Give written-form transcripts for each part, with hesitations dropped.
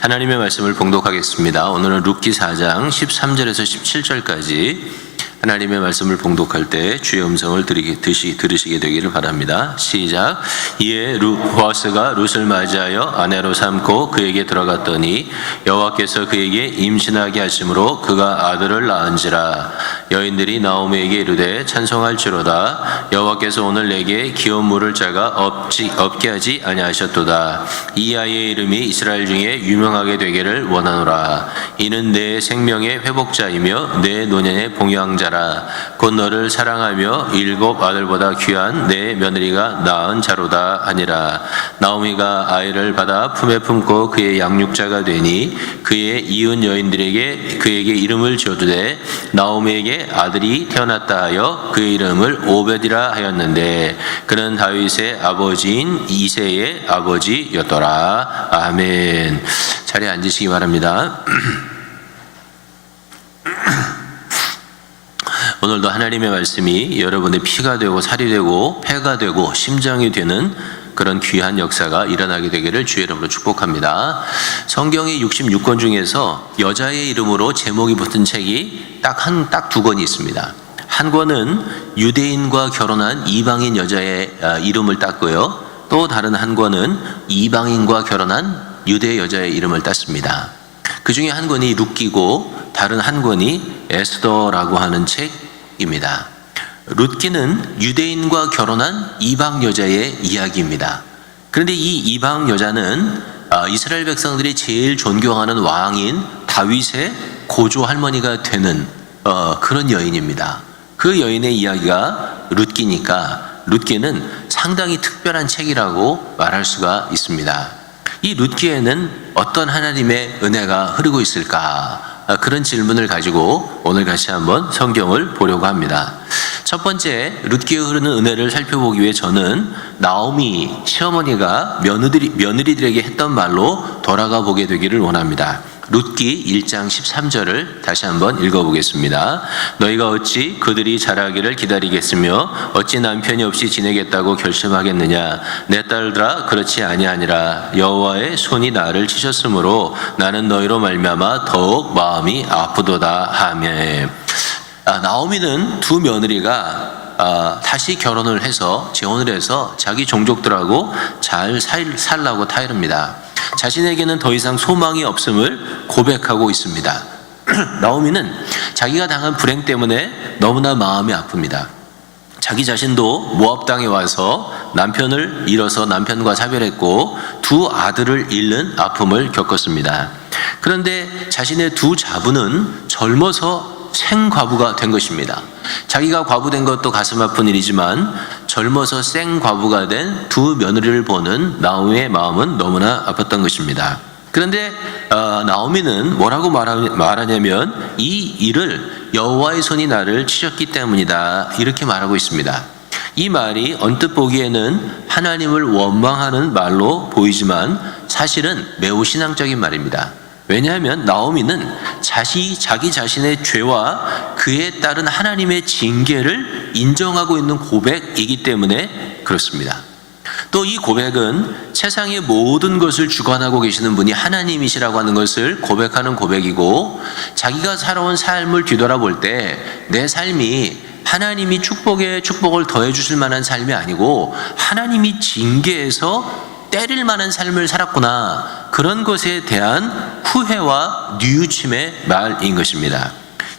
하나님의 말씀을 봉독하겠습니다. 오늘은 룻기 4장 13절에서 17절까지 하나님의 말씀을 봉독할 때 주의 음성을 들으시게 되기를 바랍니다. 시작. 이에 보아스가 룻을 맞이하여 아내로 삼고 그에게 들어갔더니 여호와께서 그에게 임신하게 하심으로 그가 아들을 낳은지라. 여인들이 나오미에게 이르되 찬송할지로다. 여호와께서 오늘 내게 기업 물을 자가 없게 하지 아니하셨도다. 이 아이의 이름이 이스라엘 중에 유명하게 되기를 원하노라. 이는 내 생명의 회복자이며 내 노년의 봉양자. 곧 너를 사랑하며 7 아들보다 귀한 내 며느리가 낳은 자로다 하니라. 나오미가 아이를 받아 품에 품고 그의 양육자가 되니 그의 이웃 여인들에게 그에게 이름을 지어두되 나오미에게 아들이 태어났다 하여 그의 이름을 오벳이라 하였는데 그는 다윗의 아버지인 이새의 아버지였더라. 아멘. 자리에 앉으시기 바랍니다. 오늘도 하나님의 말씀이 여러분의 피가 되고 살이 되고 폐가 되고 심장이 되는 그런 귀한 역사가 일어나게 되기를 주의 이름으로 축복합니다. 성경의 66권 중에서 여자의 이름으로 제목이 붙은 책이 딱 두 권이 있습니다. 한 권은 유대인과 결혼한 이방인 여자의 이름을 땄고요. 또 다른 한 권은 이방인과 결혼한 유대 여자의 이름을 땄습니다. 그 중에 한 권이 룻기고 다른 한 권이 에스더라고 하는 책입니다. 룻기는 유대인과 결혼한 이방 여자의 이야기입니다. 그런데 이 이방 여자는 이스라엘 백성들이 제일 존경하는 왕인 다윗의 고조 할머니가 되는 그런 여인입니다. 그 여인의 이야기가 룻기니까 룻기는 상당히 특별한 책이라고 말할 수가 있습니다. 이 룻기에는 어떤 하나님의 은혜가 흐르고 있을까? 그런 질문을 가지고 오늘 같이 한번 성경을 보려고 합니다. 첫 번째, 룻기에 흐르는 은혜를 살펴보기 위해 저는 나오미 시어머니가 며느리들에게 했던 말로 돌아가 보게 되기를 원합니다. 룻기 1장 13절을 다시 한번 읽어보겠습니다. 너희가 어찌 그들이 자라기를 기다리겠으며 어찌 남편이 없이 지내겠다고 결심하겠느냐. 내 딸들아 그렇지 아니하니라. 여호와의 손이 나를 치셨으므로 나는 너희로 말미암아 더욱 마음이 아프도다 하며. 나오미는 두 며느리가 다시 결혼을 해서 재혼을 해서 자기 종족들하고 잘 살라고 타이릅니다. 자신에게는 더 이상 소망이 없음을 고백하고 있습니다. 나오미는 자기가 당한 불행 때문에 너무나 마음이 아픕니다. 자기 자신도 모압 땅에 와서 남편을 잃어서 남편과 사별했고 두 아들을 잃는 아픔을 겪었습니다. 그런데 자신의 두 자부는 젊어서 생과부가 된 것입니다. 자기가 과부된 것도 가슴 아픈 일이지만 젊어서 생과부가 된 두 며느리를 보는 나오미의 마음은 너무나 아팠던 것입니다. 그런데 나오미는 뭐라고 말하냐면 이 일을 여호와의 손이 나를 치셨기 때문이다 이렇게 말하고 있습니다. 이 말이 언뜻 보기에는 하나님을 원망하는 말로 보이지만 사실은 매우 신앙적인 말입니다. 왜냐하면 나오미는 자기 자신의 죄와 그에 따른 하나님의 징계를 인정하고 있는 고백이기 때문에 그렇습니다. 또 이 고백은 세상의 모든 것을 주관하고 계시는 분이 하나님이시라고 하는 것을 고백하는 고백이고, 자기가 살아온 삶을 뒤돌아볼 때 내 삶이 하나님이 축복을 더해 주실 만한 삶이 아니고 하나님이 징계해서 때릴 만한 삶을 살았구나, 그런 것에 대한 후회와 뉘우침의 말인 것입니다.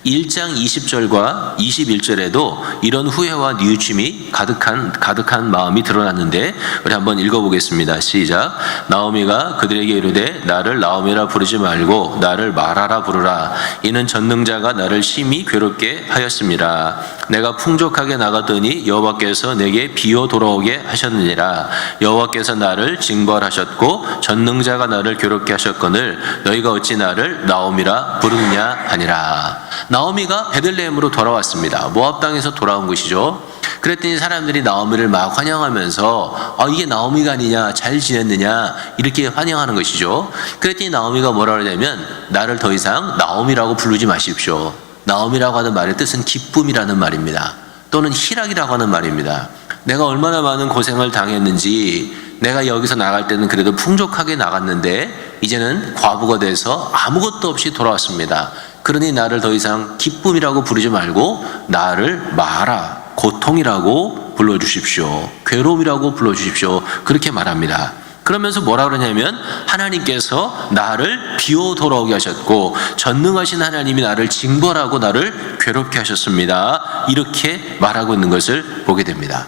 1장 20절과 21절에도 이런 후회와 뉘우침이 가득한 마음이 드러났는데 우리 한번 읽어보겠습니다. 시작. 나오미가 그들에게 이르되 나를 나오미라 부르지 말고 나를 마라라 부르라. 이는 전능자가 나를 심히 괴롭게 하였습니다. 내가 풍족하게 나갔더니 여호와께서 내게 비어 돌아오게 하셨느니라. 여호와께서 나를 징벌하셨고 전능자가 나를 괴롭게 하셨거늘 너희가 어찌 나를 나오미라 부르느냐 하니라. 나오미가 베들레헴으로 돌아왔습니다. 모압 땅에서 돌아온 것이죠. 그랬더니 사람들이 나오미를 막 환영하면서 이게 나오미가 아니냐, 잘 지냈느냐, 이렇게 환영하는 것이죠. 그랬더니 나오미가 뭐라 그러냐면 나를 더 이상 나오미라고 부르지 마십시오. 나오미라고 하는 말의 뜻은 기쁨이라는 말입니다. 또는 희락이라고 하는 말입니다. 내가 얼마나 많은 고생을 당했는지, 내가 여기서 나갈 때는 그래도 풍족하게 나갔는데 이제는 과부가 돼서 아무것도 없이 돌아왔습니다. 그러니 나를 더 이상 기쁨이라고 부르지 말고 나를 마라, 고통이라고 불러주십시오. 괴로움이라고 불러주십시오. 그렇게 말합니다. 그러면서 뭐라 그러냐면 하나님께서 나를 비워 돌아오게 하셨고 전능하신 하나님이 나를 징벌하고 나를 괴롭게 하셨습니다. 이렇게 말하고 있는 것을 보게 됩니다.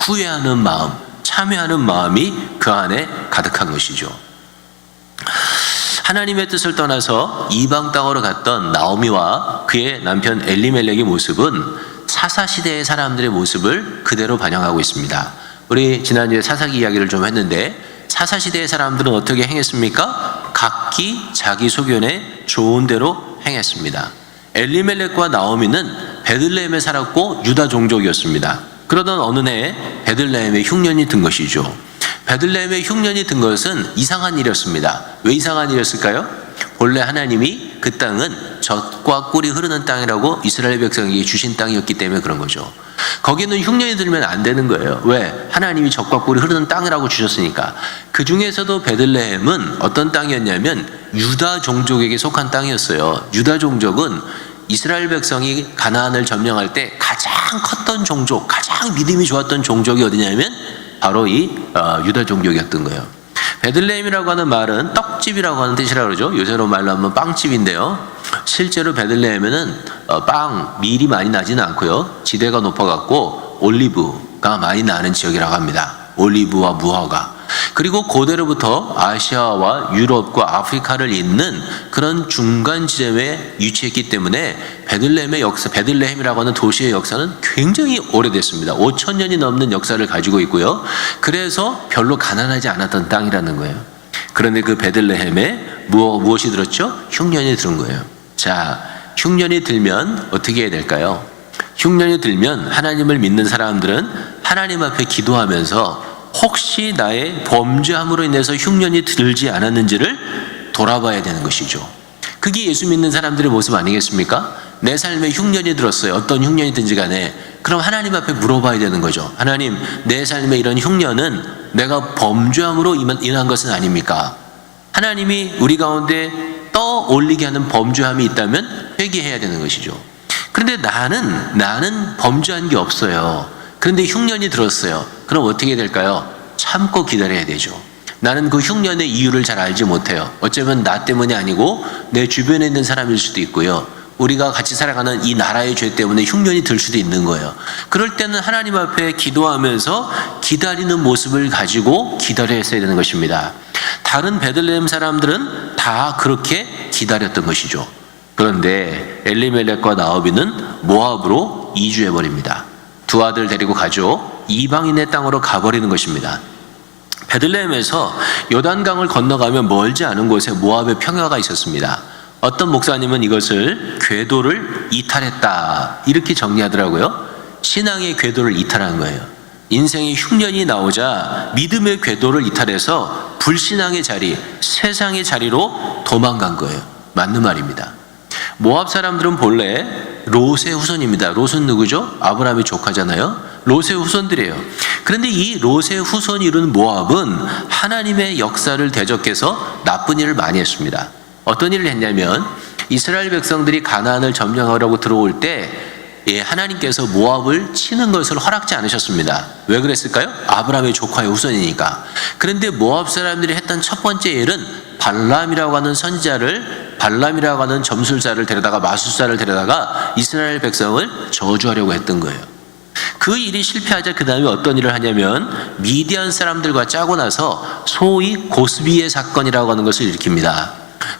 후회하는 마음, 참회하는 마음이 그 안에 가득한 것이죠. 하나님의 뜻을 떠나서 이방 땅으로 갔던 나오미와 그의 남편 엘리멜렉의 모습은 사사시대의 사람들의 모습을 그대로 반영하고 있습니다. 우리 지난주에 사사기 이야기를 좀 했는데 사사시대의 사람들은 어떻게 행했습니까? 각기 자기 소견에 좋은 대로 행했습니다. 엘리멜렉과 나오미는 베들레헴에 살았고 유다 종족이었습니다. 그러던 어느 해 베들레헴에 흉년이 든 것이죠. 베들레헴에 흉년이 든 것은 이상한 일이었습니다. 왜 이상한 일이었을까요? 본래 하나님이 그 땅은 젖과 꿀이 흐르는 땅이라고 이스라엘 백성에게 주신 땅이었기 때문에 그런 거죠. 거기는 흉년이 들면 안 되는 거예요. 왜? 하나님이 젖과 꿀이 흐르는 땅이라고 주셨으니까. 그 중에서도 베들레헴은 어떤 땅이었냐면 유다 종족에게 속한 땅이었어요. 유다 종족은 이스라엘 백성이 가나안을 점령할 때 가장 컸던 종족, 가장 믿음이 좋았던 종족이 어디냐면 바로 이 유다 종족이었던 거예요. 베들레헴이라고 하는 말은 떡집이라고 하는 뜻이라고 그러죠. 요새로 말로 하면 빵집인데요. 실제로 베들레헴에는 밀이 많이 나지는 않고요. 지대가 높아갖고 올리브가 많이 나는 지역이라고 합니다. 올리브와 무화과. 그리고 고대로부터 아시아와 유럽과 아프리카를 잇는 그런 중간 지점에 위치했기 때문에 베들레헴의 역사, 베들레헴이라고 하는 도시의 역사는 굉장히 오래됐습니다. 5,000년이 넘는 역사를 가지고 있고요. 그래서 별로 가난하지 않았던 땅이라는 거예요. 그런데 그 베들레헴에 무엇이 들었죠? 흉년이 들은 거예요. 자, 흉년이 들면 어떻게 해야 될까요? 흉년이 들면 하나님을 믿는 사람들은 하나님 앞에 기도하면서 혹시 나의 범죄함으로 인해서 흉년이 들지 않았는지를 돌아봐야 되는 것이죠. 그게 예수 믿는 사람들의 모습 아니겠습니까? 내 삶에 흉년이 들었어요. 어떤 흉년이든지 간에 그럼 하나님 앞에 물어봐야 되는 거죠. 하나님, 내 삶에 이런 흉년은 내가 범죄함으로 인한 것은 아닙니까? 하나님이 우리 가운데 떠올리게 하는 범죄함이 있다면 회개해야 되는 것이죠. 그런데 나는 범죄한 게 없어요. 그런데 흉년이 들었어요. 그럼 어떻게 될까요? 참고 기다려야 되죠. 나는 그 흉년의 이유를 잘 알지 못해요. 어쩌면 나 때문이 아니고 내 주변에 있는 사람일 수도 있고요. 우리가 같이 살아가는 이 나라의 죄 때문에 흉년이 들 수도 있는 거예요. 그럴 때는 하나님 앞에 기도하면서 기다리는 모습을 가지고 기다려야 되는 것입니다. 다른 베들레헴 사람들은 다 그렇게 기다렸던 것이죠. 그런데 엘리멜렉과 나오미는 모압으로 이주해버립니다. 두 아들 데리고 가죠. 이방인의 땅으로 가버리는 것입니다. 베들레헴에서 요단강을 건너가면 멀지 않은 곳에 모압의 평야가 있었습니다. 어떤 목사님은 이것을 궤도를 이탈했다 이렇게 정리하더라고요. 신앙의 궤도를 이탈한 거예요. 인생의 흉년이 나오자 믿음의 궤도를 이탈해서 불신앙의 자리, 세상의 자리로 도망간 거예요. 맞는 말입니다. 모압 사람들은 본래 롯의 후손입니다. 롯은 누구죠? 아브라함의 조카잖아요. 롯의 후손들이에요. 그런데 이 롯의 후손이 이룬 모압은 하나님의 역사를 대적해서 나쁜 일을 많이 했습니다. 어떤 일을 했냐면 이스라엘 백성들이 가나안을 점령하려고 들어올 때 하나님께서 모압을 치는 것을 허락지 않으셨습니다. 왜 그랬을까요? 아브라함의 조카의 후손이니까. 그런데 모압 사람들이 했던 첫 번째 일은 발람이라고 하는 선지자를, 발람이라고 하는 점술사를 데려다가, 마술사를 데려다가 이스라엘 백성을 저주하려고 했던 거예요. 그 일이 실패하자 그 다음에 어떤 일을 하냐면 미디안 사람들과 짜고 나서 소위 고스비의 사건이라고 하는 것을 일으킵니다.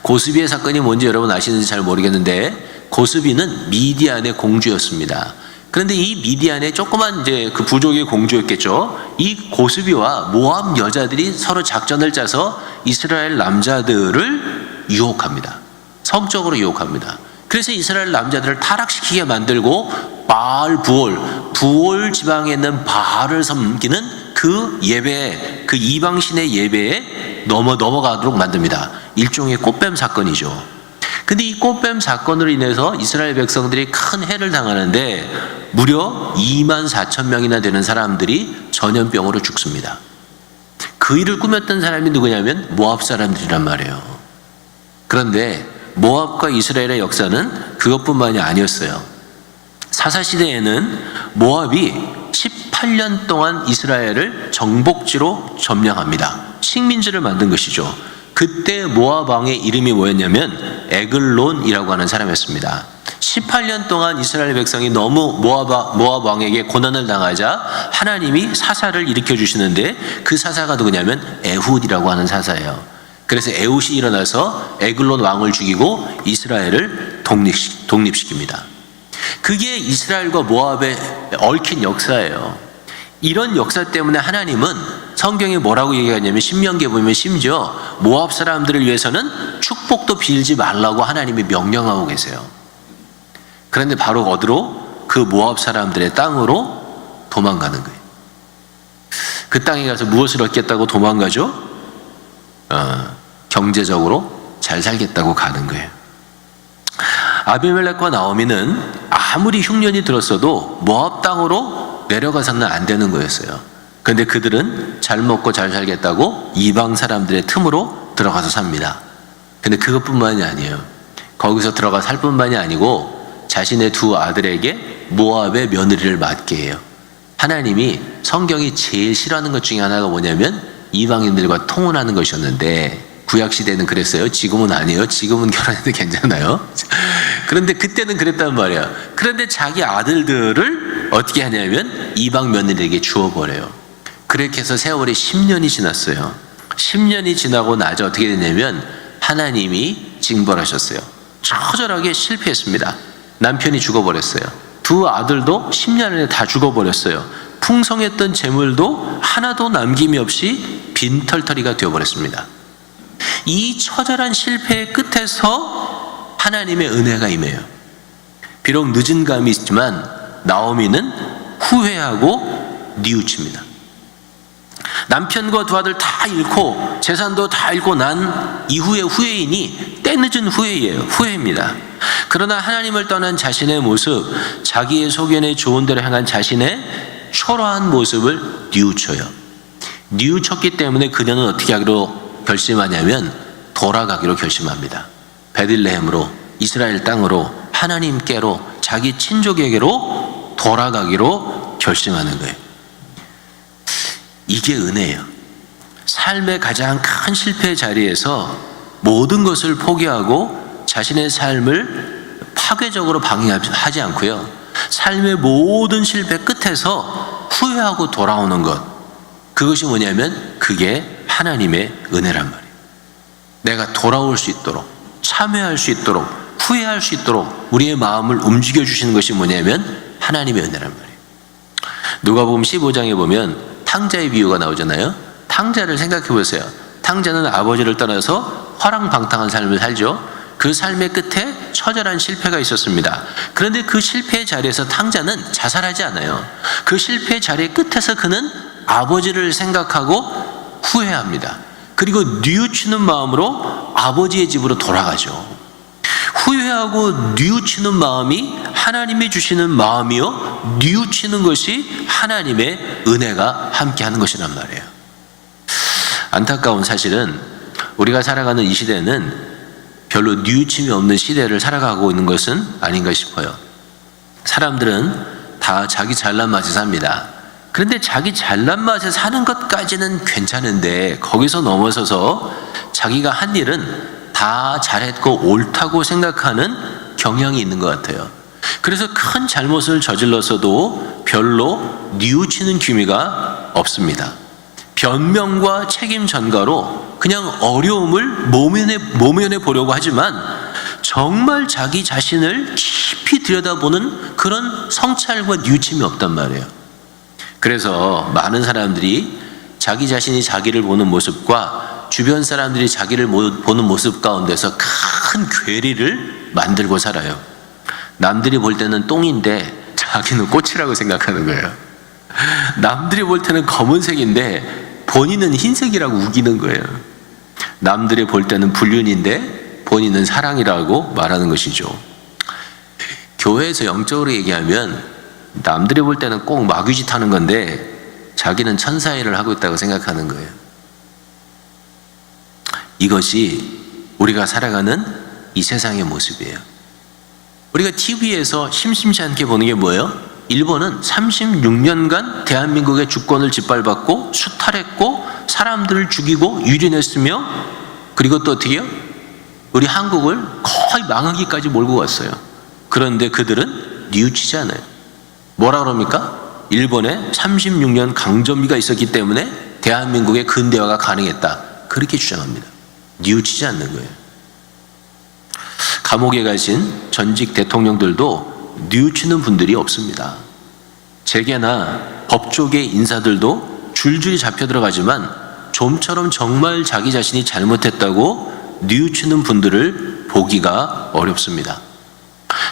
고스비의 사건이 뭔지 여러분 아시는지 잘 모르겠는데 고스비는 미디안의 공주였습니다. 그런데 이 미디안의 조그만 이제 그 부족의 공주였겠죠. 이 고스비와 모압 여자들이 서로 작전을 짜서 이스라엘 남자들을 유혹합니다. 성적으로 유혹합니다. 그래서 이스라엘 남자들을 타락시키게 만들고 바알 부올 지방에 있는 바알을 섬기는 그 예배에, 그 이방신의 예배에 넘어가도록 만듭니다. 일종의 꽃뱀 사건이죠. 근데 이 꽃뱀 사건으로 인해서 이스라엘 백성들이 큰 해를 당하는데 무려 24,000명이나 되는 사람들이 전염병으로 죽습니다. 그 일을 꾸몄던 사람이 누구냐면 모압 사람들이란 말이에요. 그런데 모압과 이스라엘의 역사는 그것뿐만이 아니었어요. 사사시대에는 모압이 18년 동안 이스라엘을 정복지로 점령합니다. 식민지를 만든 것이죠. 그때 모압 왕의 이름이 뭐였냐면 에글론이라고 하는 사람이었습니다. 18년 동안 이스라엘 백성이 너무 모압 왕에게 고난을 당하자 하나님이 사사를 일으켜 주시는데 그 사사가 누구냐면 에훗이라고 하는 사사예요. 그래서 에훗이 일어나서 에글론 왕을 죽이고 이스라엘을 독립시킵니다. 그게 이스라엘과 모압에 얽힌 역사예요. 이런 역사 때문에 하나님은 성경에 뭐라고 얘기하냐면 신명기에 보면 심지어 모압 사람들을 위해서는 축복도 빌지 말라고 하나님이 명령하고 계세요. 그런데 바로 어디로? 그 모압 사람들의 땅으로 도망가는 거예요. 그 땅에 가서 무엇을 얻겠다고 도망가죠? 경제적으로 잘 살겠다고 가는 거예요. 아비멜렉과 나오미는 아무리 흉년이 들었어도 모압 땅으로 내려가서는 안 되는 거였어요. 그런데 그들은 잘 먹고 잘 살겠다고 이방 사람들의 틈으로 들어가서 삽니다. 근데 그것뿐만이 아니에요. 거기서 들어가 살 뿐만이 아니고 자신의 두 아들에게 모압의 며느리를 맡게 해요. 하나님이 성경이 제일 싫어하는 것 중에 하나가 뭐냐면 이방인들과 통혼하는 것이었는데 구약시대는 그랬어요. 지금은 아니에요. 지금은 결혼해도 괜찮아요. 그런데 그때는 그랬단 말이야. 그런데 자기 아들들을 어떻게 하냐면 이방 며느리에게 주어버려요. 그렇게 해서 세월이 10년이 지났어요. 10년이 지나고 나서 어떻게 됐냐면 하나님이 징벌하셨어요. 처절하게 실패했습니다. 남편이 죽어버렸어요. 두 아들도 10년 안에 다 죽어버렸어요. 풍성했던 재물도 하나도 남김이 없이 빈털터리가 되어버렸습니다. 이 처절한 실패의 끝에서 하나님의 은혜가 임해요. 비록 늦은 감이 있지만 나오미는 후회하고 뉘우칩니다. 남편과 두 아들 다 잃고 재산도 다 잃고 난 이후의 후회이니 때늦은 후회예요. 후회입니다. 그러나 하나님을 떠난 자신의 모습, 자기의 소견에 좋은 대로 향한 자신의 초라한 모습을 뉘우쳐요. 뉘우쳤기 때문에 그녀는 어떻게 하기로 결심하냐면 돌아가기로 결심합니다. 베들레헴으로, 이스라엘 땅으로, 하나님께로, 자기 친족에게로 돌아가기로 결심하는 거예요. 이게 은혜예요. 삶의 가장 큰 실패의 자리에서 모든 것을 포기하고 자신의 삶을 파괴적으로 방해하지 않고요. 삶의 모든 실패 끝에서 후회하고 돌아오는 것, 그것이 뭐냐면 그게 하나님의 은혜란 말이에요. 내가 돌아올 수 있도록, 참회할 수 있도록, 후회할 수 있도록 우리의 마음을 움직여 주시는 것이 뭐냐면 하나님의 은혜란 말이에요. 누가복음 15장에 보면 탕자의 비유가 나오잖아요. 탕자를 생각해 보세요. 탕자는 아버지를 떠나서 허랑방탕한 삶을 살죠. 그 삶의 끝에 처절한 실패가 있었습니다. 그런데 그 실패의 자리에서 탕자는 자살하지 않아요. 그 실패의 자리의 끝에서 그는 아버지를 생각하고 후회합니다. 그리고 뉘우치는 마음으로 아버지의 집으로 돌아가죠. 후회하고 뉘우치는 마음이 하나님이 주시는 마음이요, 뉘우치는 것이 하나님의 은혜가 함께하는 것이란 말이에요. 안타까운 사실은 우리가 살아가는 이 시대는 별로 뉘우침이 없는 시대를 살아가고 있는 것은 아닌가 싶어요. 사람들은 다 자기 잘난 맛에 삽니다. 그런데 자기 잘난 맛에 사는 것까지는 괜찮은데 거기서 넘어서서 자기가 한 일은 다 잘했고 옳다고 생각하는 경향이 있는 것 같아요. 그래서 큰 잘못을 저질렀어도 별로 뉘우치는 기미가 없습니다. 변명과 책임 전가로 그냥 어려움을 모면해 보려고 하지만 정말 자기 자신을 깊이 들여다보는 그런 성찰과 뉘우침이 없단 말이에요. 그래서 많은 사람들이 자기 자신이 자기를 보는 모습과 주변 사람들이 자기를 보는 모습 가운데서 큰 괴리를 만들고 살아요. 남들이 볼 때는 똥인데 자기는 꽃이라고 생각하는 거예요. 남들이 볼 때는 검은색인데 본인은 흰색이라고 우기는 거예요. 남들이 볼 때는 불륜인데 본인은 사랑이라고 말하는 것이죠. 교회에서 영적으로 얘기하면 남들이 볼 때는 꼭 마귀짓 하는 건데 자기는 천사일을 하고 있다고 생각하는 거예요. 이것이 우리가 살아가는 이 세상의 모습이에요. 우리가 TV에서 심심치 않게 보는 게 뭐예요? 일본은 36년간 대한민국의 주권을 짓밟았고 수탈했고 사람들을 죽이고 유린했으며, 그리고 또 어떻게 해요? 우리 한국을 거의 망하기까지 몰고 갔어요. 그런데 그들은 뉘우치지 않아요. 뭐라 그럽니까? 일본에 36년 강점기가 있었기 때문에 대한민국의 근대화가 가능했다, 그렇게 주장합니다. 뉘우치지 않는 거예요. 감옥에 가신 전직 대통령들도 뉘우치는 분들이 없습니다. 재계나 법조계 인사들도 줄줄이 잡혀 들어가지만 좀처럼 정말 자기 자신이 잘못했다고 뉘우치는 분들을 보기가 어렵습니다.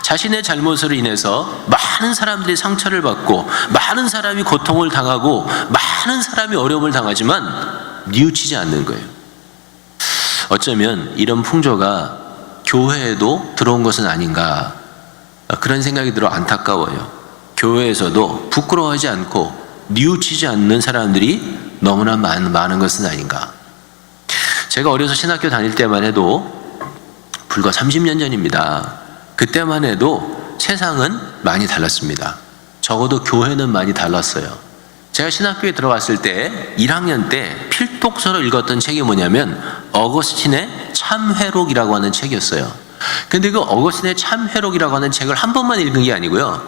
자신의 잘못으로 인해서 많은 사람들이 상처를 받고 많은 사람이 고통을 당하고 많은 사람이 어려움을 당하지만 뉘우치지 않는 거예요. 어쩌면 이런 풍조가 교회에도 들어온 것은 아닌가, 그런 생각이 들어 안타까워요. 교회에서도 부끄러워하지 않고 뉘우치지 않는 사람들이 너무나 많은 것은 아닌가. 제가 어려서 신학교 다닐 때만 해도, 불과 30년 전입니다. 그때만 해도 세상은 많이 달랐습니다. 적어도 교회는 많이 달랐어요. 제가 신학교에 들어갔을 때 1학년 때 필독서로 읽었던 책이 뭐냐면 어거스틴의 참회록이라고 하는 책이었어요. 근데 그 어거스틴의 참회록이라고 하는 책을 한 번만 읽은 게 아니고요,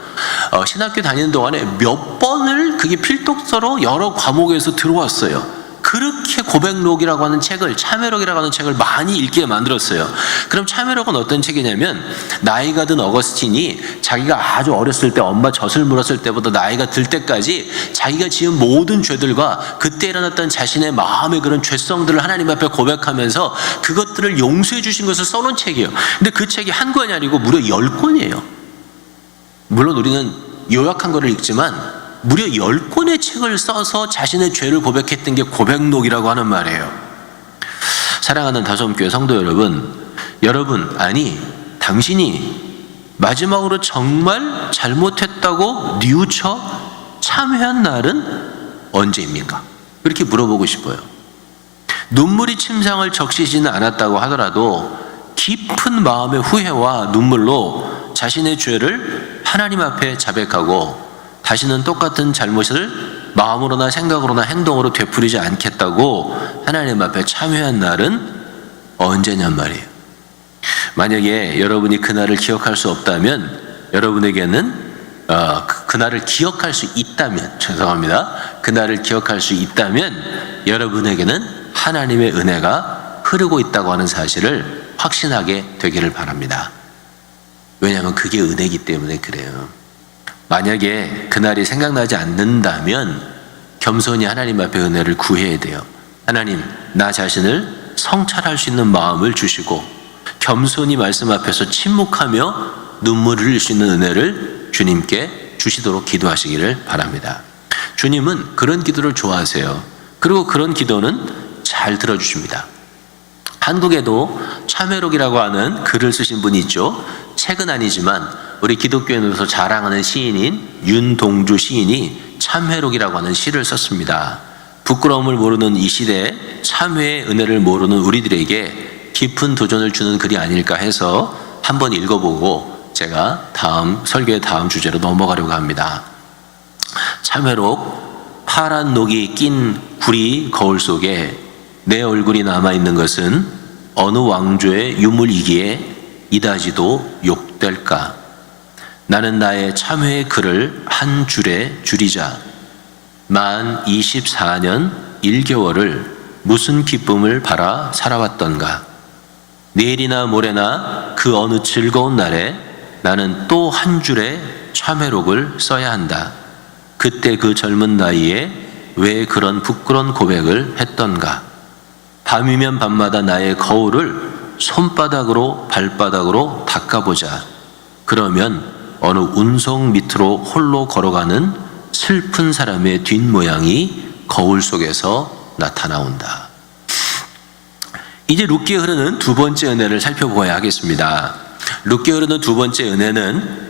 신학교 다니는 동안에 몇 번을 그게 필독서로 여러 과목에서 들어왔어요. 그렇게 고백록이라고 하는 책을, 참회록이라고 하는 책을 많이 읽게 만들었어요. 그럼 참회록은 어떤 책이냐면, 나이가 든 어거스틴이 자기가 아주 어렸을 때 엄마 젖을 물었을 때부터 나이가 들 때까지 자기가 지은 모든 죄들과 그때 일어났던 자신의 마음의 그런 죄성들을 하나님 앞에 고백하면서 그것들을 용서해 주신 것을 써놓은 책이에요. 근데 그 책이 한 권이 아니고 무려 10권이에요. 물론 우리는 요약한 거를 읽지만 무려 10권의 책을 써서 자신의 죄를 고백했던 게 고백록이라고 하는 말이에요. 사랑하는 다솜교회 성도 여러분, 아니 당신이 마지막으로 정말 잘못했다고 뉘우쳐 참회한 날은 언제입니까? 그렇게 물어보고 싶어요. 눈물이 침상을 적시지는 않았다고 하더라도 깊은 마음의 후회와 눈물로 자신의 죄를 하나님 앞에 자백하고 다시는 똑같은 잘못을 마음으로나 생각으로나 행동으로 되풀이지 않겠다고 하나님 앞에 참회한 날은 언제냔 말이에요. 만약에 여러분이 그날을 기억할 수 없다면, 여러분에게는 그날을 기억할 수 있다면, 죄송합니다, 그날을 기억할 수 있다면 여러분에게는 하나님의 은혜가 흐르고 있다고 하는 사실을 확신하게 되기를 바랍니다. 왜냐하면 그게 은혜이기 때문에 그래요. 만약에 그날이 생각나지 않는다면 겸손히 하나님 앞에 은혜를 구해야 돼요. 하나님, 나 자신을 성찰할 수 있는 마음을 주시고 겸손히 말씀 앞에서 침묵하며 눈물을 흘릴 수 있는 은혜를 주님께 주시도록 기도하시기를 바랍니다. 주님은 그런 기도를 좋아하세요. 그리고 그런 기도는 잘 들어주십니다. 한국에도 참회록이라고 하는 글을 쓰신 분이 있죠. 책은 아니지만 우리 기독교인으로서 자랑하는 시인인 윤동주 시인이 참회록이라고 하는 시를 썼습니다. 부끄러움을 모르는 이 시대에 참회의 은혜를 모르는 우리들에게 깊은 도전을 주는 글이 아닐까 해서 한번 읽어보고 제가 설교의 다음 주제로 넘어가려고 합니다. 참회록. 파란 녹이 낀 구리 거울 속에 내 얼굴이 남아있는 것은 어느 왕조의 유물이기에 이다지도 욕될까. 나는 나의 참회의 글을 한 줄에 줄이자 만 24년 1개월을 무슨 기쁨을 바라 살아왔던가. 내일이나 모레나 그 어느 즐거운 날에 나는 또 한 줄의 참회록을 써야 한다. 그때 그 젊은 나이에 왜 그런 부끄러운 고백을 했던가. 밤이면 밤마다 나의 거울을 손바닥으로 발바닥으로 닦아보자. 그러면 어느 운석 밑으로 홀로 걸어가는 슬픈 사람의 뒷모양이 거울 속에서 나타나온다. 이제 룻기에 흐르는 두 번째 은혜를 살펴보아야 하겠습니다. 룻기에 흐르는 두 번째 은혜는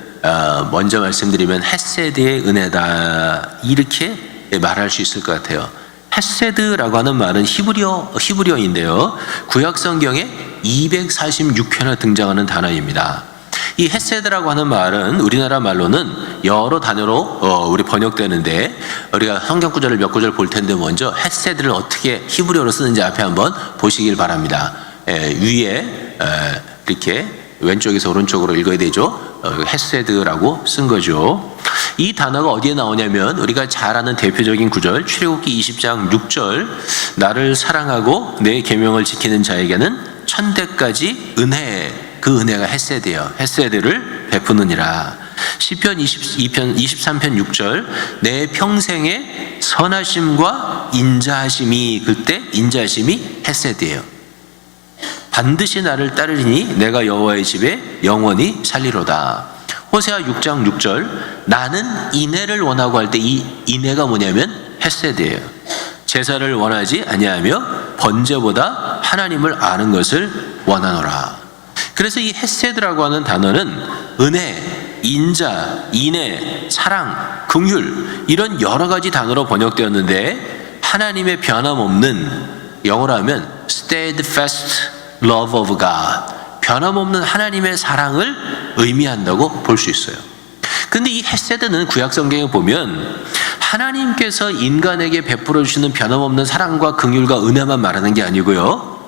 먼저 말씀드리면 헤세드의 은혜다, 이렇게 말할 수 있을 것 같아요. 헤세드라고 하는 말은 히브리어인데요. 구약 성경에 246회나 등장하는 단어입니다. 이 헤세드라고 하는 말은 우리나라 말로는 여러 단어로 우리 번역되는데, 우리가 성경 구절을 몇 구절 볼 텐데 먼저 헤세드를 어떻게 히브리어로 쓰는지 앞에 한번 보시길 바랍니다. 위에 이렇게 왼쪽에서 오른쪽으로 읽어야 되죠. 헤세드라고 쓴 거죠. 이 단어가 어디에 나오냐면 우리가 잘 아는 대표적인 구절 출애굽기 20장 6절, 나를 사랑하고 내 계명을 지키는 자에게는 천대까지 은혜, 그 은혜가 헤세드예요. 헤세드를 베푸느니라. 시편 23편 6절, 내 평생의 선하심과 인자하심이, 그때 인자하심이 헤세드예요. 반드시 나를 따르리니 내가 여호와의 집에 영원히 살리로다. 호세아 6장 6절, 나는 인애를 원하고 할 때 이 인애가 뭐냐면 헤세드예요. 제사를 원하지 아니하며 번제보다 하나님을 아는 것을 원하노라. 그래서 이 헤세드라고 하는 단어는 은혜, 인자, 인애, 사랑, 긍휼, 이런 여러 가지 단어로 번역되었는데, 하나님의 변함없는, 영어로 하면 steadfast love of God, 변함없는 하나님의 사랑을 의미한다고 볼 수 있어요. 근데 이 헤세드는 구약 성경에 보면 하나님께서 인간에게 베풀어 주시는 변함없는 사랑과 긍휼과 은혜만 말하는 게 아니고요,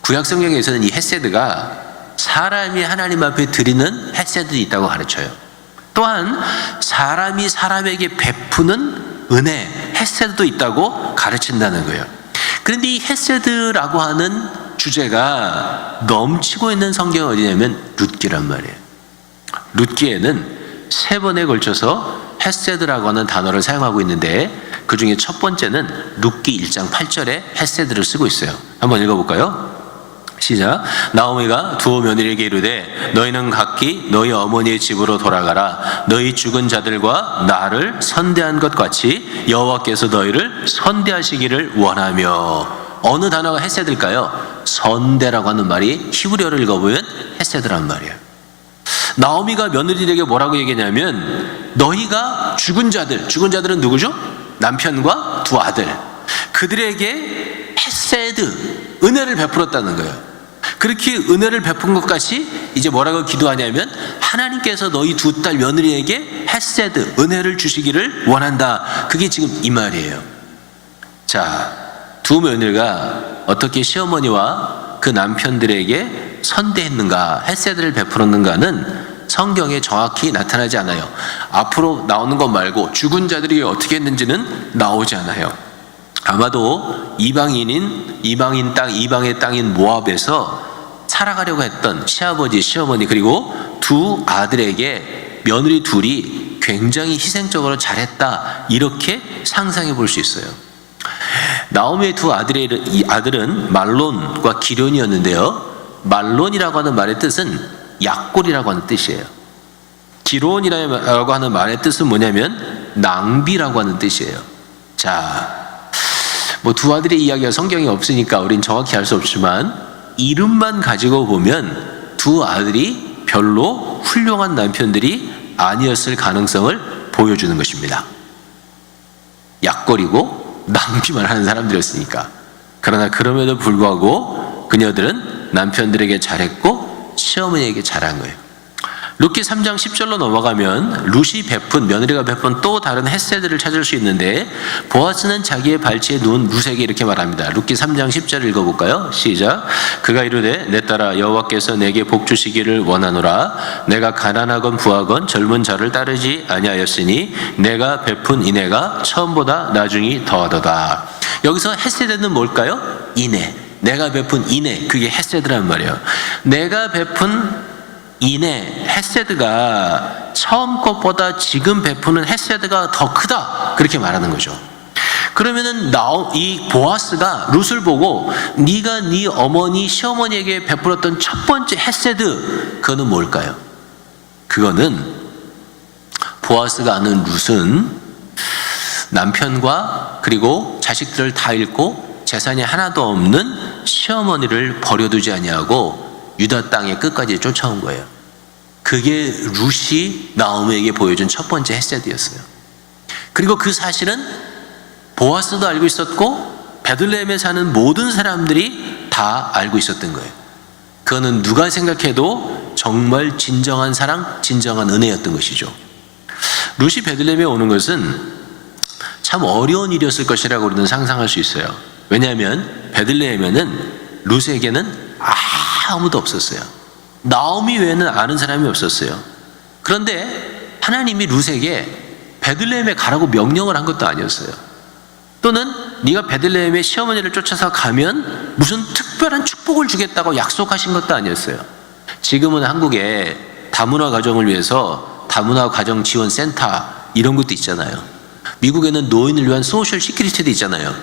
구약 성경에서는 이 헤세드가 사람이 하나님 앞에 드리는 헤세드도 있다고 가르쳐요. 또한 사람이 사람에게 베푸는 은혜, 헤세드도 있다고 가르친다는 거예요. 그런데 이 헤세드라고 하는 주제가 넘치고 있는 성경이 어디냐면 룻기란 말이에요. 룻기에는 3번에 걸쳐서 헤세드라고 하는 단어를 사용하고 있는데, 그 중에 첫 번째는 룻기 1장 8절에 헤세드를 쓰고 있어요. 한번 읽어볼까요? 시작. 나오미가 두 며느리에게 이르되 너희는 각기 너희 어머니의 집으로 돌아가라. 너희 죽은 자들과 나를 선대한 것 같이 여호와께서 너희를 선대하시기를 원하며. 어느 단어가 헤세드일까요? 선대라고 하는 말이 히브리어를 읽어보면 헤세드란 말이에요. 나오미가 며느리들에게 뭐라고 얘기했냐면, 너희가 죽은 자들은 누구죠? 남편과 두 아들, 그들에게 헤세드, 은혜를 베풀었다는 거예요. 그렇게 은혜를 베푼 것 같이 이제 뭐라고 기도하냐면, 하나님께서 너희 두 딸 며느리에게 헤세드, 은혜를 주시기를 원한다. 그게 지금 이 말이에요. 자, 두 며느리가 어떻게 시어머니와 그 남편들에게 선대했는가, 헤세드를 베풀었는가는 성경에 정확히 나타나지 않아요. 앞으로 나오는 것 말고 죽은 자들이 어떻게 했는지는 나오지 않아요. 아마도 이방의 땅인 모압에서 살아가려고 했던 시아버지, 시어머니, 그리고 두 아들에게 며느리 둘이 굉장히 희생적으로 잘했다, 이렇게 상상해 볼 수 있어요. 나오미의 두 아들은 말론과 기론이었는데요, 말론이라고 하는 말의 뜻은 약골이라고 하는 뜻이에요. 기론이라고 하는 말의 뜻은 뭐냐면 낭비라고 하는 뜻이에요. 자, 뭐 두 아들의 이야기가 성경에 없으니까 우린 정확히 알 수 없지만, 이름만 가지고 보면 두 아들이 별로 훌륭한 남편들이 아니었을 가능성을 보여주는 것입니다. 약골이고 낭비만 하는 사람들이었으니까. 그러나 그럼에도 불구하고 그녀들은 남편들에게 잘했고 시어머니에게 잘한 거예요. 룻기 3장 10절로 넘어가면 룻이 베푼, 며느리가 베푼 또 다른 헤세드를 찾을 수 있는데, 보아스는 자기의 발치에 누운 룻에게 이렇게 말합니다. 룻기 3장 10절 읽어볼까요? 시작. 그가 이르되 내 딸아, 여호와께서 내게 복 주시기를 원하노라. 내가 가난하건 부하건 젊은 자를 따르지 아니하였으니 내가 베푼 인애가 처음보다 나중이 더하도다. 여기서 헤세드는 뭘까요? 인애. 내가 베푼 인애, 그게 헤세드란 말이에요. 내가 베푼 인애, 헤세드가 처음 것보다 지금 베푸는 헤세드가 더 크다, 그렇게 말하는 거죠. 그러면은 이 보아스가 룻을 보고 네가 네 어머니, 시어머니에게 베풀었던 첫 번째 헤세드, 그거는 뭘까요? 그거는 보아스가 아는 룻은 남편과 그리고 자식들을 다 잃고 재산이 하나도 없는 시어머니를 버려두지 아니하고 유다 땅에 끝까지 쫓아온 거예요. 그게 룻이 나오미에게 보여준 첫 번째 헤세드였어요. 그리고 그 사실은 보아스도 알고 있었고 베들레헴에 사는 모든 사람들이 다 알고 있었던 거예요. 그거는 누가 생각해도 정말 진정한 사랑, 진정한 은혜였던 것이죠. 룻이 베들레헴에 오는 것은 참 어려운 일이었을 것이라고 우리는 상상할 수 있어요. 왜냐하면 베들레헴에는 룻에게는 아무도 없었어요. 나오미 외에는 아는 사람이 없었어요. 그런데 하나님이 룻에게 베들레헴에 가라고 명령을 한 것도 아니었어요. 또는 네가 베들레헴에 시어머니를 쫓아서 가면 무슨 특별한 축복을 주겠다고 약속하신 것도 아니었어요. 지금은 한국에 다문화 가정을 위해서 다문화 가정 지원 센터 이런 것도 있잖아요. 미국에는 노인을 위한 소셜 시큐리티도 있잖아요.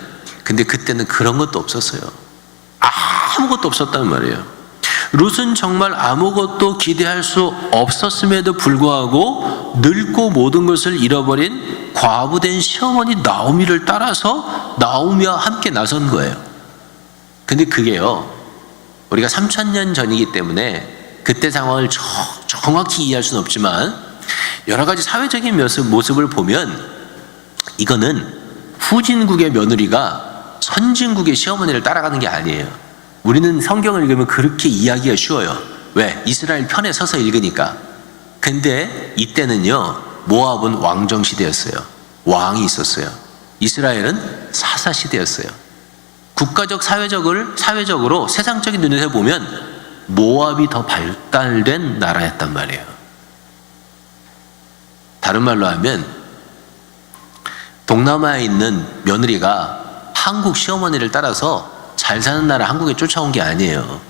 근데 그때는 그런 것도 없었어요. 아무것도 없었단 말이에요. 룻은 정말 아무것도 기대할 수 없었음에도 불구하고 늙고 모든 것을 잃어버린 과부된 시어머니 나오미를 따라서 나오미와 함께 나선 거예요. 근데 그게요, 우리가 3000년 전이기 때문에 그때 상황을 정확히 이해할 수는 없지만 여러 가지 사회적인 모습을 보면 이거는 후진국의 며느리가 선진국의 시어머니를 따라가는 게 아니에요. 우리는 성경을 읽으면 그렇게 이해하기가 쉬워요. 왜? 이스라엘 편에 서서 읽으니까. 근데 이때는요, 모압은 왕정 시대였어요. 왕이 있었어요. 이스라엘은 사사 시대였어요. 국가적 사회적으로 세상적인 눈에서 보면 모압이 더 발달된 나라였단 말이에요. 다른 말로 하면 동남아에 있는 며느리가 한국 시어머니를 따라서 잘 사는 나라 한국에 쫓아온 게 아니에요.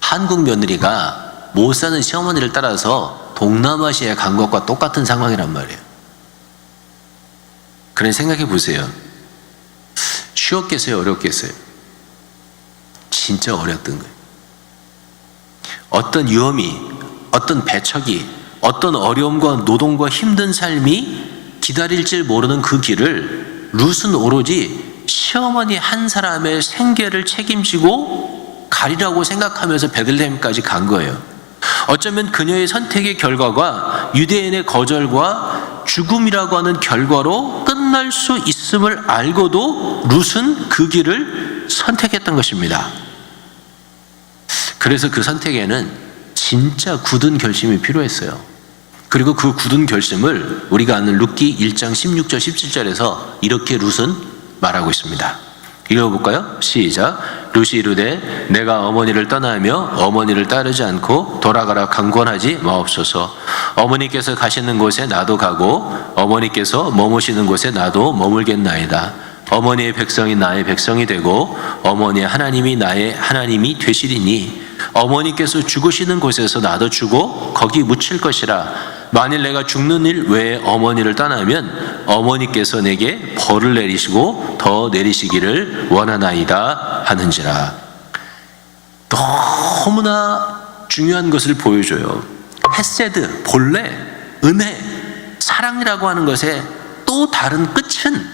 한국 며느리가 못 사는 시어머니를 따라서 동남아시아에 간 것과 똑같은 상황이란 말이에요. 그래 생각해 보세요. 쉬웠겠어요? 어렵겠어요? 진짜 어려웠던 거예요. 어떤 위험이, 어떤 배척이, 어떤 어려움과 노동과 힘든 삶이 기다릴 줄 모르는 그 길을 룻은 오로지 시어머니 한 사람의 생계를 책임지고 가리라고 생각하면서 베들레헴까지 간 거예요. 어쩌면 그녀의 선택의 결과가 유대인의 거절과 죽음이라고 하는 결과로 끝날 수 있음을 알고도 룻은 그 길을 선택했던 것입니다. 그래서 그 선택에는 진짜 굳은 결심이 필요했어요. 그리고 그 굳은 결심을 우리가 아는 룻기 1장 16절 17절에서 이렇게 룻은 말하고 있습니다. 읽어볼까요? 시작. 룻이 이르되 내가 어머니를 떠나며 어머니를 따르지 않고 돌아가라 강권하지 마옵소서. 어머니께서 가시는 곳에 나도 가고 어머니께서 머무시는 곳에 나도 머물겠나이다. 어머니의 백성이 나의 백성이 되고 어머니의 하나님이 나의 하나님이 되시리니 어머니께서 죽으시는 곳에서 나도 죽고 거기 묻힐 것이라. 만일 내가 죽는 일 외에 어머니를 떠나면 어머니께서 내게 벌을 내리시고 더 내리시기를 원하나이다 하는지라. 너무나 중요한 것을 보여줘요. 헤세드, 본래, 은혜, 사랑이라고 하는 것의 또 다른 끝은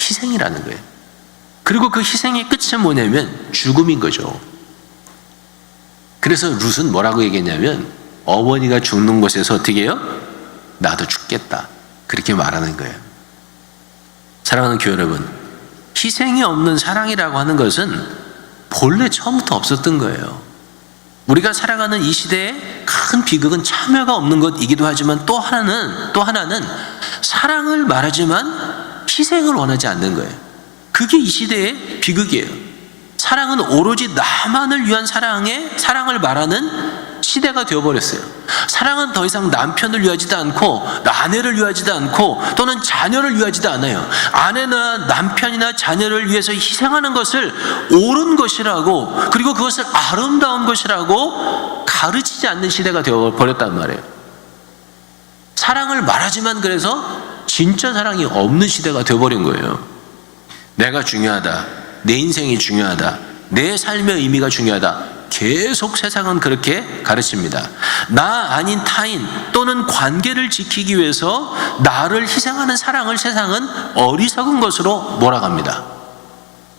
희생이라는 거예요. 그리고 그 희생의 끝은 뭐냐면 죽음인 거죠. 그래서 룻은 뭐라고 얘기했냐면 어머니가 죽는 곳에서 어떻게 해요? 나도 죽겠다. 그렇게 말하는 거예요. 사랑하는 교회 여러분, 희생이 없는 사랑이라고 하는 것은 본래 처음부터 없었던 거예요. 우리가 살아가는 이 시대의 큰 비극은 참여가 없는 것이기도 하지만 또 하나는 사랑을 말하지만 희생을 원하지 않는 거예요. 그게 이 시대의 비극이에요. 사랑은 오로지 나만을 위한 사랑을 말하는 시대가 되어버렸어요. 사랑은 더 이상 남편을 위하지도 않고 아내를 위하지도 않고 또는 자녀를 위하지도 않아요. 아내나 남편이나 자녀를 위해서 희생하는 것을 옳은 것이라고, 그리고 그것을 아름다운 것이라고 가르치지 않는 시대가 되어버렸단 말이에요. 사랑을 말하지만 그래서 진짜 사랑이 없는 시대가 되어버린 거예요. 내가 중요하다, 내 인생이 중요하다, 내 삶의 의미가 중요하다, 계속 세상은 그렇게 가르칩니다. 나 아닌 타인 또는 관계를 지키기 위해서 나를 희생하는 사랑을 세상은 어리석은 것으로 몰아갑니다.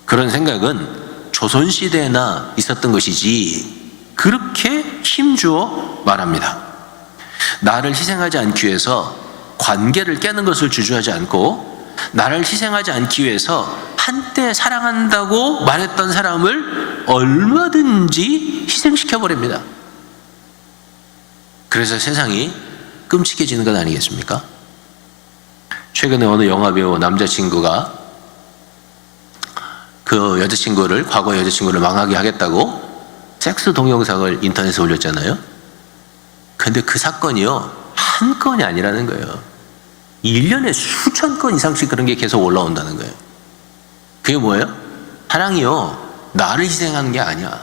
그런 생각은 조선시대에나 있었던 것이지 그렇게 힘주어 말합니다. 나를 희생하지 않기 위해서 관계를 깨는 것을 주저하지 않고 나를 희생하지 않기 위해서 한때 사랑한다고 말했던 사람을 얼마든지 희생시켜버립니다. 그래서 세상이 끔찍해지는 것 아니겠습니까? 최근에 어느 영화배우 남자친구가 그 여자친구를, 과거 여자친구를 망하게 하겠다고 섹스 동영상을 인터넷에 올렸잖아요. 근데 그 사건이요, 한 건이 아니라는 거예요. 1년에 수천 건 이상씩 그런 게 계속 올라온다는 거예요. 그게 뭐예요? 사랑이요, 나를 희생하는 게 아니야.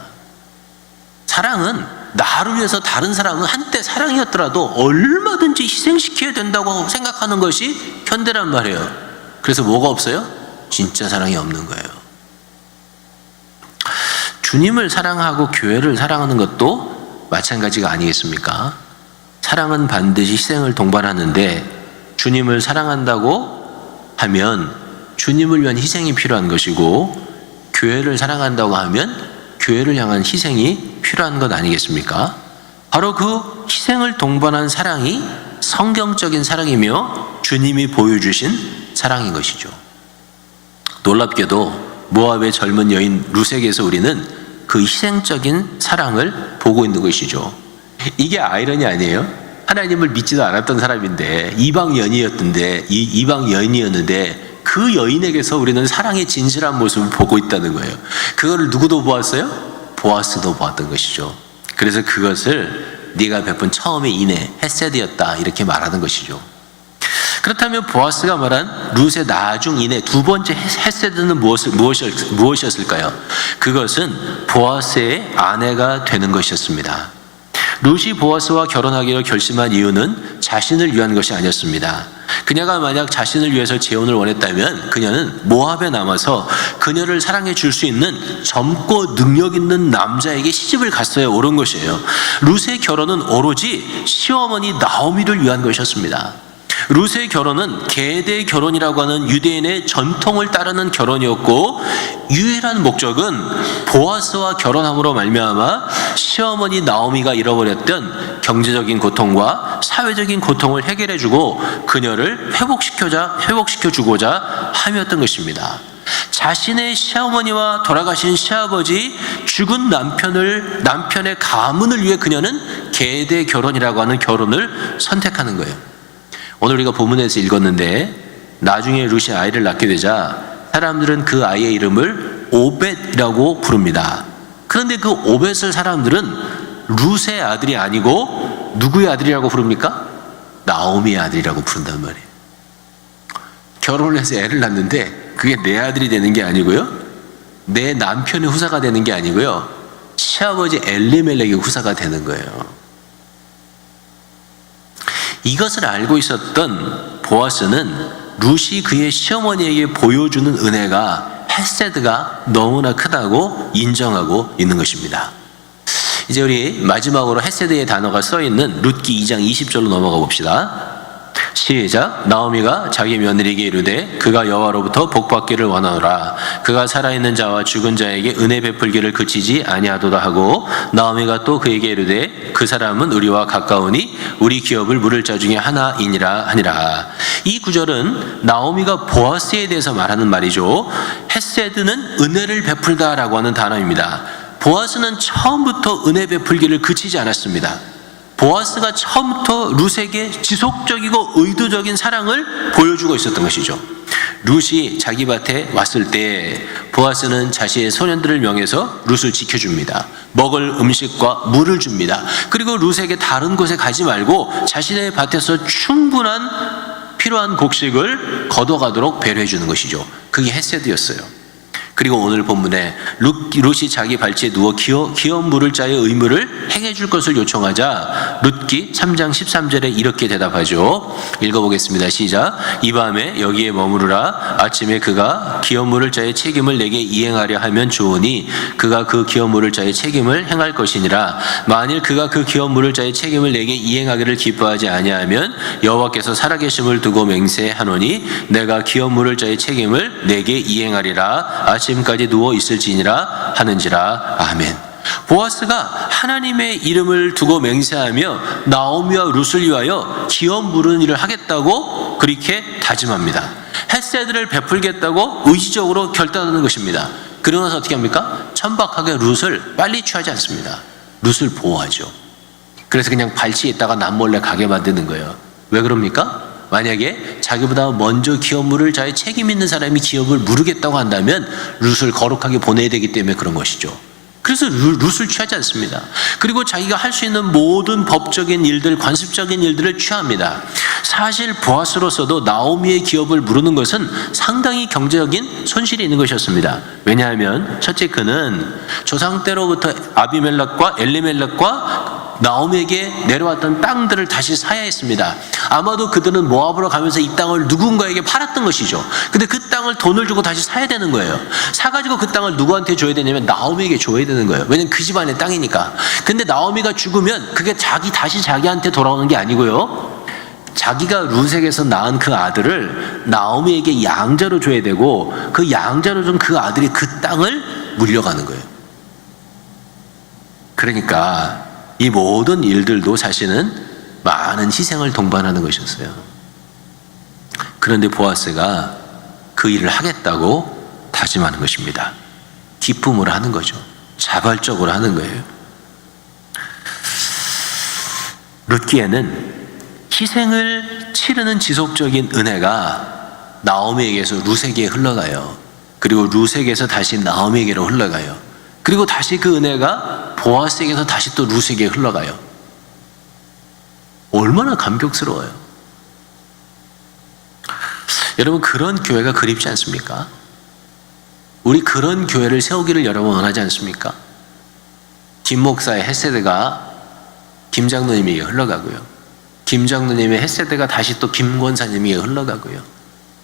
사랑은 나를 위해서 다른 사람은 한때 사랑이었더라도 얼마든지 희생시켜야 된다고 생각하는 것이 현대란 말이에요. 그래서 뭐가 없어요? 진짜 사랑이 없는 거예요. 주님을 사랑하고 교회를 사랑하는 것도 마찬가지가 아니겠습니까? 사랑은 반드시 희생을 동반하는데 주님을 사랑한다고 하면 주님을 위한 희생이 필요한 것이고, 교회를 사랑한다고 하면 교회를 향한 희생이 필요한 것 아니겠습니까? 바로 그 희생을 동반한 사랑이 성경적인 사랑이며 주님이 보여주신 사랑인 것이죠. 놀랍게도 모압의 젊은 여인 룻에게서 우리는 그 희생적인 사랑을 보고 있는 것이죠. 이게 아이러니 아니에요? 하나님을 믿지도 않았던 사람인데, 이방 여인이었는데 그 여인에게서 우리는 사랑의 진실한 모습을 보고 있다는 거예요. 그거를 누구도 보았어요? 보아스도 보았던 것이죠. 그래서 그것을 네가 베푼 처음의 인애, 헤세드였다, 이렇게 말하는 것이죠. 그렇다면 보아스가 말한 룻의 나중 인애, 두 번째 헤세드는 무엇이었을까요? 그것은 보아스의 아내가 되는 것이었습니다. 룻이 보아스와 결혼하기로 결심한 이유는 자신을 위한 것이 아니었습니다. 그녀가 만약 자신을 위해서 재혼을 원했다면 그녀는 모압에 남아서 그녀를 사랑해 줄 수 있는 젊고 능력 있는 남자에게 시집을 갔어야 옳은 것이에요. 룻의 결혼은 오로지 시어머니 나오미를 위한 것이었습니다. 룻의 결혼은 계대 결혼이라고 하는 유대인의 전통을 따르는 결혼이었고, 유일한 목적은 보아스와 결혼함으로 말미암아 시어머니 나오미가 잃어버렸던 경제적인 고통과 사회적인 고통을 해결해주고 그녀를 회복시켜주고자 함이었던 것입니다. 자신의 시어머니와 돌아가신 시아버지, 죽은 남편의 가문을 위해 그녀는 계대 결혼이라고 하는 결혼을 선택하는 거예요. 오늘 우리가 본문에서 읽었는데, 나중에 룻이 아이를 낳게 되자 사람들은 그 아이의 이름을 오벳이라고 부릅니다. 그런데 그 오벳을 사람들은 룻의 아들이 아니고 누구의 아들이라고 부릅니까? 나오미의 아들이라고 부른단 말이에요. 결혼을 해서 애를 낳는데 그게 내 아들이 되는 게 아니고요, 내 남편의 후사가 되는 게 아니고요, 시아버지 엘리멜렉의 후사가 되는 거예요. 이것을 알고 있었던 보아스는 룻이 그의 시어머니에게 보여주는 은혜가, 헤세드가 너무나 크다고 인정하고 있는 것입니다. 이제 우리 마지막으로 헤세드의 단어가 써있는 룻기 2장 20절로 넘어가 봅시다. 시작. 나오미가 자기 며느리에게 이르되 그가 여호와로부터 복받기를 원하노라. 그가 살아있는 자와 죽은 자에게 은혜 베풀기를 그치지 아니하도다 하고, 나오미가 또 그에게 이르되 그 사람은 우리와 가까우니 우리 기업을 물을 자 중에 하나이니라 하니라. 이 구절은 나오미가 보아스에 대해서 말하는 말이죠. 헤세드는 은혜를 베풀다라고 하는 단어입니다. 보아스는 처음부터 은혜 베풀기를 그치지 않았습니다. 보아스가 처음부터 룻에게 지속적이고 의도적인 사랑을 보여주고 있었던 것이죠. 룻이 자기 밭에 왔을 때 보아스는 자신의 소년들을 명해서 룻을 지켜줍니다. 먹을 음식과 물을 줍니다. 그리고 룻에게 다른 곳에 가지 말고 자신의 밭에서 충분한 필요한 곡식을 거둬가도록 배려해 주는 것이죠. 그게 헤세드였어요. 그리고 오늘 본문에 룻이 자기 발치에 누워 기업 물을 자의 의무를 행해줄 것을 요청하자 룻기 3장 13절에 이렇게 대답하죠. 읽어보겠습니다. 시작. 이 밤에 여기에 머무르라. 아침에 그가 기업 물을 자의 책임을 내게 이행하려 하면 좋으니 그가 그 기업 물을 자의 책임을 행할 것이니라. 만일 그가 그 기업 물을 자의 책임을 내게 이행하기를 기뻐하지 아니하면 여호와께서 살아계심을 두고 맹세하노니 내가 기업 물을 자의 책임을 내게 이행하리라. 아침까지 누워 있을지니라 하는지라. 아멘. 보아스가 하나님의 이름을 두고 맹세하며 나오미와 룻을 위하여 기업 물은 일을 하겠다고 그렇게 다짐합니다. 헤세드를 베풀겠다고 의지적으로 결단하는 것입니다. 그러고 나서 어떻게 합니까? 천박하게 룻을 빨리 취하지 않습니다. 룻을 보호하죠. 그래서 그냥 발치에 있다가 남몰래 가게 만드는 거예요. 왜 그럽니까? 만약에 자기보다 먼저 기업 물을 자의 책임 있는 사람이 기업을 물으겠다고 한다면 룻을 거룩하게 보내야 되기 때문에 그런 것이죠. 그래서 룻을 취하지 않습니다. 그리고 자기가 할 수 있는 모든 법적인 일들, 관습적인 일들을 취합니다. 사실 보아스로서도 나오미의 기업을 물으는 것은 상당히 경제적인 손실이 있는 것이었습니다. 왜냐하면 첫째, 그는 조상 때로부터 아비멜렉과 엘리멜렉과 나오미에게 내려왔던 땅들을 다시 사야 했습니다. 아마도 그들은 모압으로 가면서 이 땅을 누군가에게 팔았던 것이죠. 근데 그 땅을 돈을 주고 다시 사야 되는 거예요. 사가지고 그 땅을 누구한테 줘야 되냐면 나오미에게 줘야 되는 거예요. 왜냐면 그 집안의 땅이니까. 근데 나오미가 죽으면 그게 다시 자기한테 돌아오는 게 아니고요. 자기가 룻에게서 낳은 그 아들을 나오미에게 양자로 줘야 되고, 그 양자로 준 그 아들이 그 땅을 물려가는 거예요. 그러니까 이 모든 일들도 사실은 많은 희생을 동반하는 것이었어요. 그런데 보아스가 그 일을 하겠다고 다짐하는 것입니다. 기쁨으로 하는 거죠. 자발적으로 하는 거예요. 룻기에는 희생을 치르는 지속적인 은혜가 나오미에게서 룻에게 흘러가요. 그리고 룻에게서 다시 나오미에게로 흘러가요. 그리고 다시 그 은혜가 보아스에게서 다시 또 룻에게 흘러가요. 얼마나 감격스러워요. 여러분, 그런 교회가 그립지 않습니까? 우리 그런 교회를 세우기를 여러분 원하지 않습니까? 김 목사의 헤세드가 김 장로님에게 흘러가고요. 김 장로님의 헤세드가 다시 또 김 권사님에게 흘러가고요.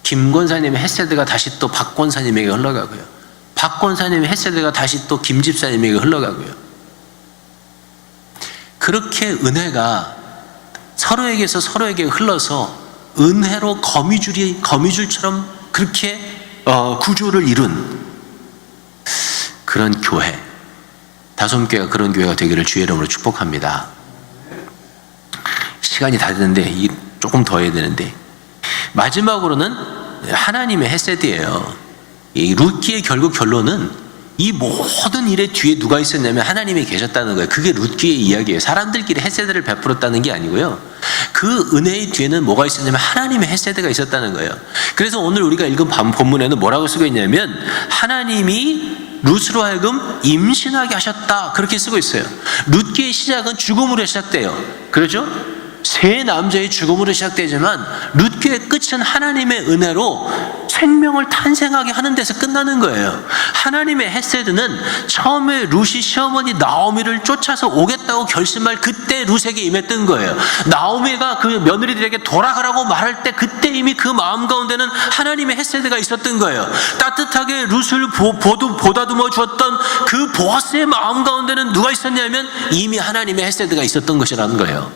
김 권사님의 헤세드가 다시 또 박 권사님에게 흘러가고요. 박 권사님의 헤세드가 다시 또 김 집사님에게 흘러가고요. 그렇게 은혜가 서로에게서 서로에게 흘러서 은혜로 거미줄처럼 그렇게 구조를 이룬 그런 교회, 다솜교회가 그런 교회가 되기를 주의 이름으로 축복합니다. 시간이 다 됐는데 조금 더 해야 되는데, 마지막으로는 하나님의 헤세드예요. 이 룻기의 결국 결론은 이 모든 일의 뒤에 누가 있었냐면 하나님이 계셨다는 거예요. 그게 룻기의 이야기예요. 사람들끼리 헤세드를 베풀었다는 게 아니고요. 그 은혜의 뒤에는 뭐가 있었냐면 하나님의 헤세드가 있었다는 거예요. 그래서 오늘 우리가 읽은 본문에는 뭐라고 쓰고 있냐면 하나님이 룻으로 하여금 임신하게 하셨다, 그렇게 쓰고 있어요. 룻기의 시작은 죽음으로 시작돼요. 그렇죠? 세 남자의 죽음으로 시작되지만 룻기의 끝은 하나님의 은혜로 생명을 탄생하게 하는 데서 끝나는 거예요. 하나님의 헤세드는 처음에 룻이 시어머니 나오미를 쫓아서 오겠다고 결심할 그때 룻에게 임했던 거예요. 나오미가 그 며느리들에게 돌아가라고 말할 때 그때 이미 그 마음 가운데는 하나님의 헤세드가 있었던 거예요. 따뜻하게 룻을 보다듬어 주었던 그 보아스의 마음 가운데는 누가 있었냐면 이미 하나님의 헤세드가 있었던 것이라는 거예요.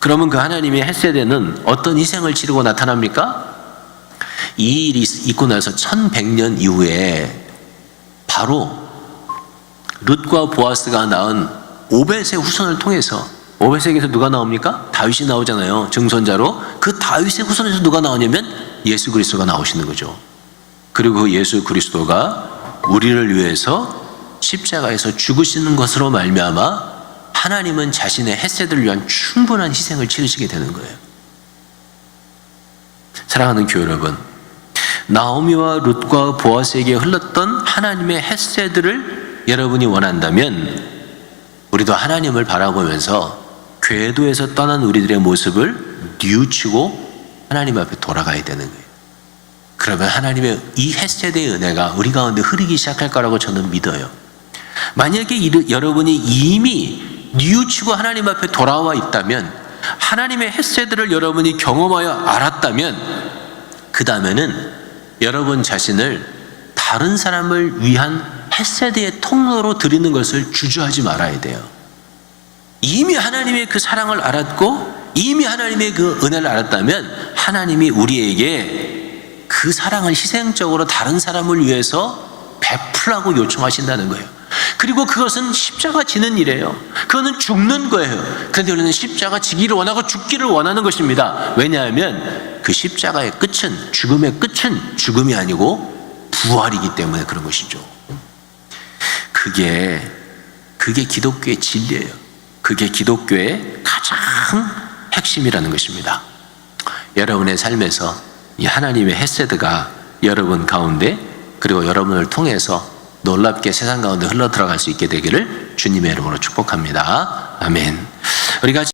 그러면 그 하나님의 헤세드는 어떤 희생을 치르고 나타납니까? 이 일이 있고 나서 1100년 이후에 바로 룻과 보아스가 낳은 오벳의 후손을 통해서, 오벳에게서 누가 나옵니까? 다윗이 나오잖아요. 증손자로. 그 다윗의 후손에서 누가 나오냐면 예수 그리스도가 나오시는 거죠. 그리고 그 예수 그리스도가 우리를 위해서 십자가에서 죽으시는 것으로 말미암아 하나님은 자신의 헤세드를 위한 충분한 희생을 치르시게 되는 거예요. 사랑하는 교회 여러분, 나오미와 룻과 보아스에게 흘렀던 하나님의 헤세드를 여러분이 원한다면 우리도 하나님을 바라보면서 궤도에서 떠난 우리들의 모습을 뉘우치고 하나님 앞에 돌아가야 되는 거예요. 그러면 하나님의 이 헤세드의 은혜가 우리 가운데 흐르기 시작할 거라고 저는 믿어요. 만약에 여러분이 이미 뉘우치고 하나님 앞에 돌아와 있다면, 하나님의 헤세드를 여러분이 경험하여 알았다면, 그 다음에는 여러분 자신을 다른 사람을 위한 헤세드의 통로로 드리는 것을 주저하지 말아야 돼요. 이미 하나님의 그 사랑을 알았고 이미 하나님의 그 은혜를 알았다면 하나님이 우리에게 그 사랑을 희생적으로 다른 사람을 위해서 베풀라고 요청하신다는 거예요. 그리고 그것은 십자가 지는 일이에요. 그거는 죽는 거예요. 그런데 우리는 십자가 지기를 원하고 죽기를 원하는 것입니다. 왜냐하면 그 십자가의 끝은, 죽음의 끝은 죽음이 아니고 부활이기 때문에 그런 것이죠. 그게 기독교의 진리예요. 그게 기독교의 가장 핵심이라는 것입니다. 여러분의 삶에서 이 하나님의 헤세드가 여러분 가운데 그리고 여러분을 통해서 놀랍게 세상 가운데 흘러 들어갈 수 있게 되기를 주님의 이름으로 축복합니다. 아멘. 우리가